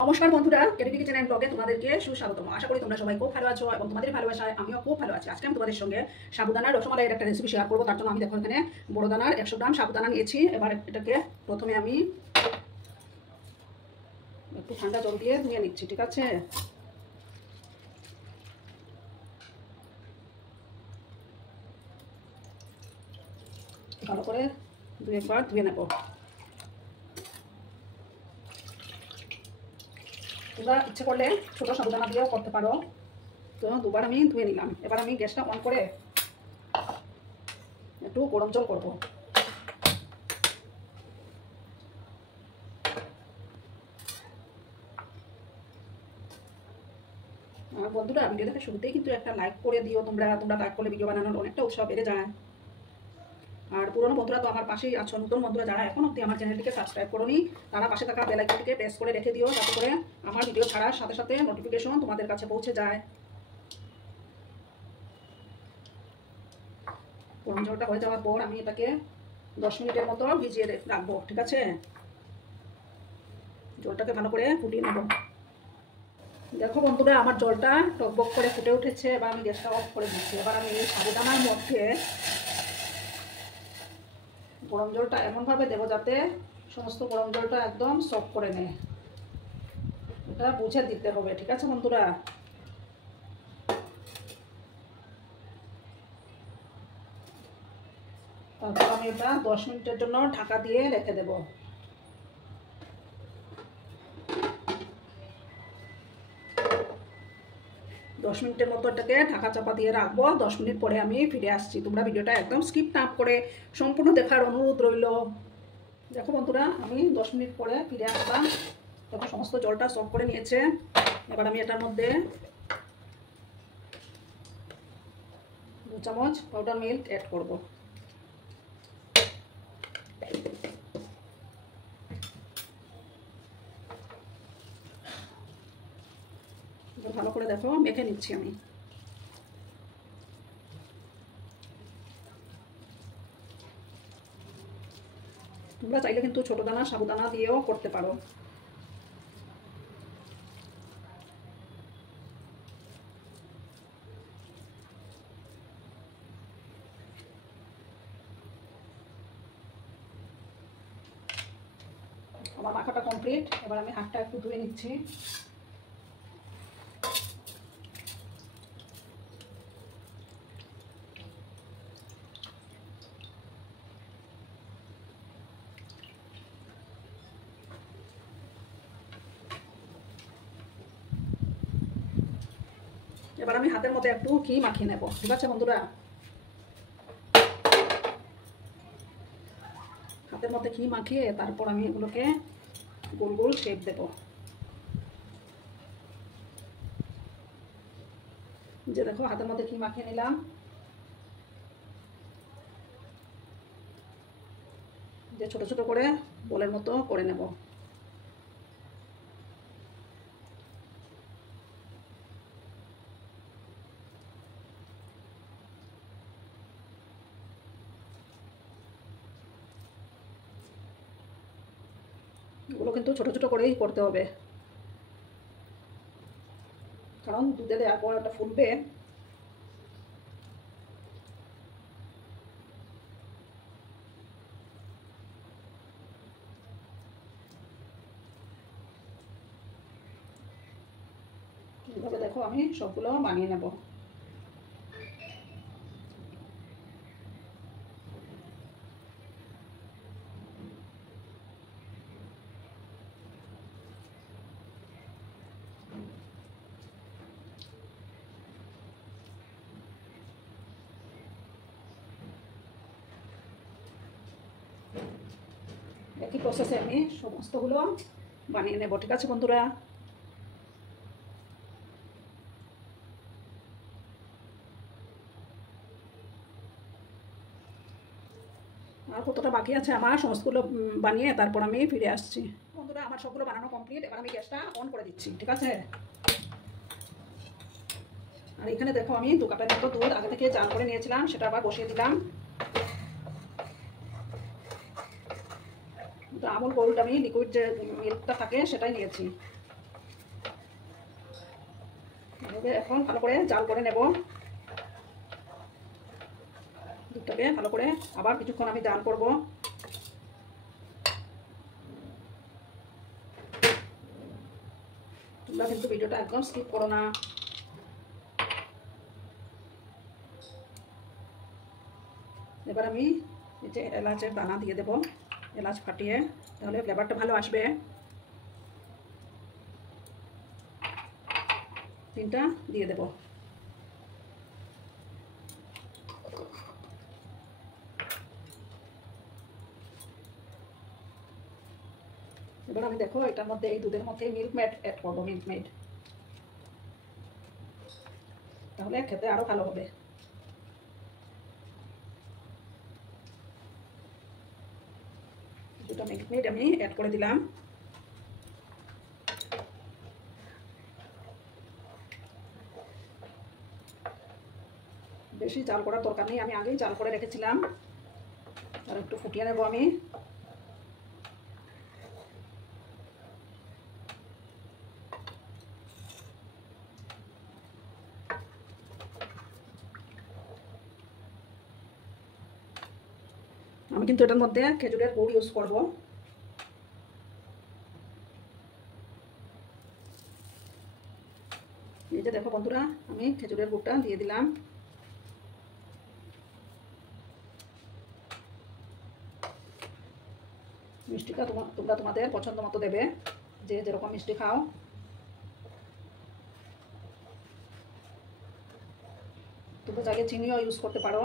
নমস্কার বন্ধুরা, KTV kitchen and ব্লগে তোমাদেরকে সুস্বাগতম। আশা করি তোমরা সবাই খুব ভালো আছো এবং তোমাদের ভালোবাসায় আমিও খুব ভালো আছি। আজকে আমি তোমাদের সঙ্গে সাবুদানার রসমালাইয়ের একটা রেসিপি শেয়ার করবো। তার জন্য আমি দেখো এখানে বড় দানার 100 গ্রাম সাবুদানা নিয়েছি। এবার এটাকে প্রথমে আমি একটু ঠান্ডা জল দিয়ে ধুয়ে নিচ্ছি, ঠিক আছে। ভালো করে একবার ধুয়ে নেব। তোমরা ইচ্ছে করলে ছোটো সাবুদানা দিয়েও করতে পারো। তো দুবার আমি ধুয়ে নিলাম। এবার আমি গ্যাসটা অন করে একটু গরম জল করবো। বন্ধুরা, ভিডিও দেখে শুরুতেই কিন্তু একটা লাইক করে দিও। তোমরা লাইক করলে ভিডিও বানানোর অনেকটা উৎসাহ বেড়ে যায়। আর পুরনো বন্ধুরা তো আমার পাশেই আছো, নতুন বন্ধুরা যারা এখন অবধি আমার চ্যানেলটিকে সাবস্ক্রাইব করোনি তারা পাশে থাকা বেল আইকনটিকে প্রেস করে রেখে দিও, যাতে করে আমার ভিডিও ছাড়ার সাথে সাথে নোটিফিকেশন তোমাদের কাছে পৌঁছে যায়। গরম জলটা হয়ে যাওয়ার পর আমি এটাকে 10 মিনিটের মতো ভিজিয়ে রাখবো, ঠিক আছে। জলটাকে ভালো করে ফুটিয়ে নেব। দেখো বন্ধুরা, আমার জলটা টকবক করে ফুটে উঠেছে। এবার আমি গ্যাসটা অফ করে দিচ্ছি। এবার আমি এই সাবুদানার মধ্যে গরম জলটা এমনভাবে দেবো যাতে সমস্ত গরম জলটা একদম সফট করে নেয়। এটা বুঝে দিতে হবে, ঠিক আছে বন্ধুরা। তারপর আমি এটা 10 মিনিটের জন্য ঢাকা দিয়ে রেখে দেব। 10 মিনিটের মতো এটাকে ঢাকা চাপা দিয়ে রাখবো। 10 মিনিট পরে আমি ফিরে আসছি। তোমরা ভিডিওটা একদম স্কিপ না করে সম্পূর্ণ দেখার অনুরোধ রইল। দেখো বন্ধুরা, আমি 10 মিনিট পরে ফিরে আসলাম। তখন সমস্ত জলটা সফট করে নিয়েছে। এবার আমি এটার মধ্যে 2 চামচ পাউডার মিল্ক অ্যাড করব। ভালো করে দেখো মেখে নিচ্ছি আমি। তোমরা চাইলে কিন্তু ছোট দানা সাবুদানা দিয়েও করতে পারো। আমার মাখাটা কমপ্লিট। এবার আমি হাতটা একটু ধুয়ে নিচ্ছি। এবার আমি হাতের মধ্যে একটু ঘি মাখিয়ে নেব, ঠিক আছে বন্ধুরা। হাতের মধ্যে ঘি মাখিয়ে তারপর আমি এগুলোকে গোল গোল শেপ দেব। যে দেখো হাতের মধ্যে ঘি মাখিয়ে নিলাম। যে ছোট ছোট করে বলের মতো করে নেব। এগুলো কিন্তু ছোট ছোট করেই করতে হবে, কারণ দুধে দেওয়ার পর ওটা ফুলবে। এইভাবে দেখো আমি সবগুলো বানিয়ে নেব। একই প্রসেসে আমি সমস্তগুলো বানিয়ে নেব, ঠিক আছে বন্ধুরা। আর কতটা বাকি আছে আমার সমস্তগুলো বানিয়ে তারপর আমি ফিরে আসছি। বন্ধুরা, আমার সবগুলো বানানো কমপ্লিট। এবার আমি গ্যাসটা অন করে দিচ্ছি, ঠিক আছে। আর এখানে দেখো আমি 2 কাপের মতো দুধ আগে থেকে জাল করে নিয়েছিলাম, সেটা আবার বসিয়ে দিলাম। আমুল গোল্ড আমি লিকুইড যে মিল্কটা থাকে সেটাই নিয়েছি। এখন ভালো করে জাল করে নেব। দুধটাকে ভালো করে আবার কিছুক্ষণ আমি জাল করব। তোমরা কিন্তু ভিডিওটা একদম স্কিপ করো না। এবার আমি এই যে এলাচের দানা দিয়ে দেব, এলাচ ফাটিয়ে, তাহলে ফ্লেভারটা ভালো আসবে। 3টা দিয়ে দেব। এবার আমি দেখো এটার মধ্যে, এই দুধের মধ্যে মিল্ক মেড অ্যাড করবো, মিল্ক মেড, তাহলে খেতে আরো ভালো হবে। দুটো মিল্ক মেড আমি অ্যাড করে দিলাম। বেশি জাল করার দরকার নেই, আমি আগেই জাল করে রেখেছিলাম। আর একটু ফুটিয়ে নেব আমি। আমি কিন্তু এটার মধ্যে খেজুরের গুড় ইউজ করব। এই যে দেখো বন্ধুরা, আমি খেজুরের গুড়টা দিয়ে দিলাম। মিষ্টিটা তোমরা তোমাদের পছন্দ মতো দেবে, যে যেরকম মিষ্টি খাও। তোমরা চাইলে চিনিও ইউজ করতে পারো।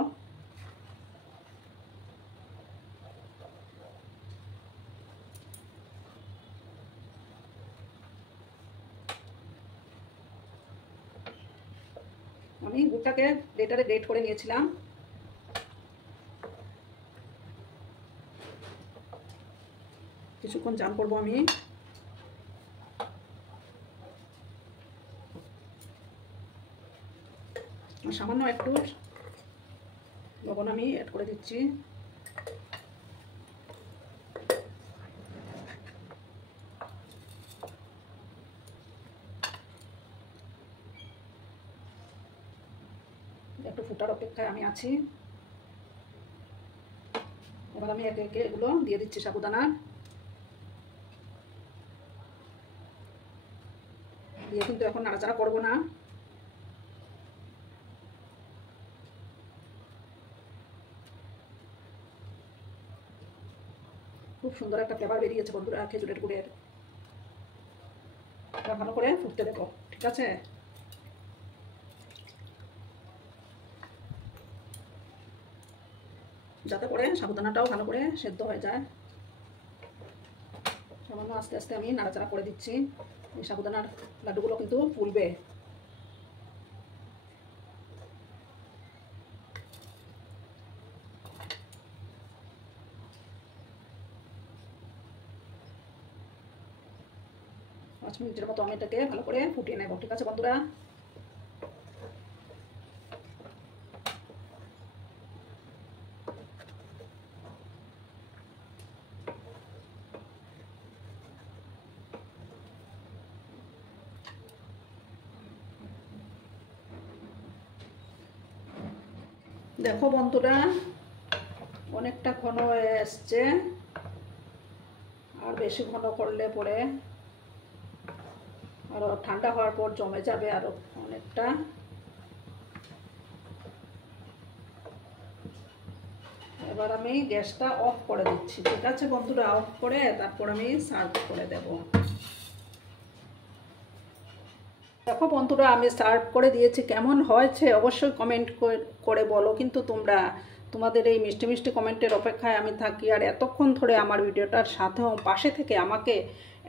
আমি গুড়টাকে গ্রেটারে গ্রেট করে নিয়েছিলাম। কিছুক্ষণ জাল করবো আমি। সামান্য একটু লবণ আমি অ্যাড করে দিচ্ছি। একটু ফুটার অপেক্ষায় আমি আছি। এবার আমি একে একে এগুলো দিয়ে দিচ্ছি সাবুদানা। দিয়ে কিন্তু এখন নাড়াচাড়া করবো না। খুব সুন্দর একটা ফ্লেভার বেরিয়েছে বন্ধুরা খেজুরের গুড়ের। এটা ভালো করে ফুটতে দেবো, ঠিক আছে? যাতে করে সাবুদানাটাও ভালো করে সেদ্ধ হয়ে যায়। সামান্য আস্তে আস্তে আমি নাড়াচাড়া করে দিচ্ছি। এই সাবুদানার লাড্ডুগুলো কিন্তু ফুলবে। 5 মিনিটের মতো আমি এটাকে ভালো করে ফুটিয়ে নেব, ঠিক আছে বন্ধুরা? দেখো বন্ধুরা, অনেকটা ঘন হয়ে আসছে। আর বেশি ঘন করলে পরে আরো ঠান্ডা হওয়ার পর জমে যাবে আরো অনেকটা। এবার আমি গ্যাসটা অফ করে দিচ্ছি, ঠিক আছে বন্ধুরা? অফ করে তারপর আমি সার্ভ করে দেব। দেখো বন্ধুরা, আমি সার্ভ করে দিয়েছি। কেমন হয়েছে অবশ্যই কমেন্ট করে বলো। কিন্তু তোমাদের এই মিষ্টি মিষ্টি কমেন্টের অপেক্ষায় আমি থাকি। আর এতক্ষণ ধরে আমার ভিডিওটার সাথেও পাশে থেকে আমাকে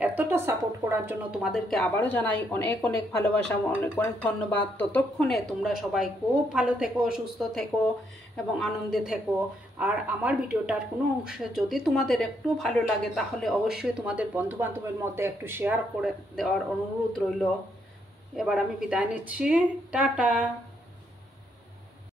এতটা সাপোর্ট করার জন্য তোমাদেরকে আবারও জানাই অনেক অনেক ভালোবাসা, অনেক অনেক ধন্যবাদ। ততক্ষণে তোমরা সবাই খুব ভালো থেকো, সুস্থ থেকো এবং আনন্দে থেকো। আর আমার ভিডিওটার কোনো অংশে যদি তোমাদের একটু ভালো লাগে তাহলে অবশ্যই তোমাদের বন্ধুবান্ধবের মধ্যে একটু শেয়ার করে দেওয়ার অনুরোধ রইল। এবার আমি বিদায় নিচ্ছি। টাটা।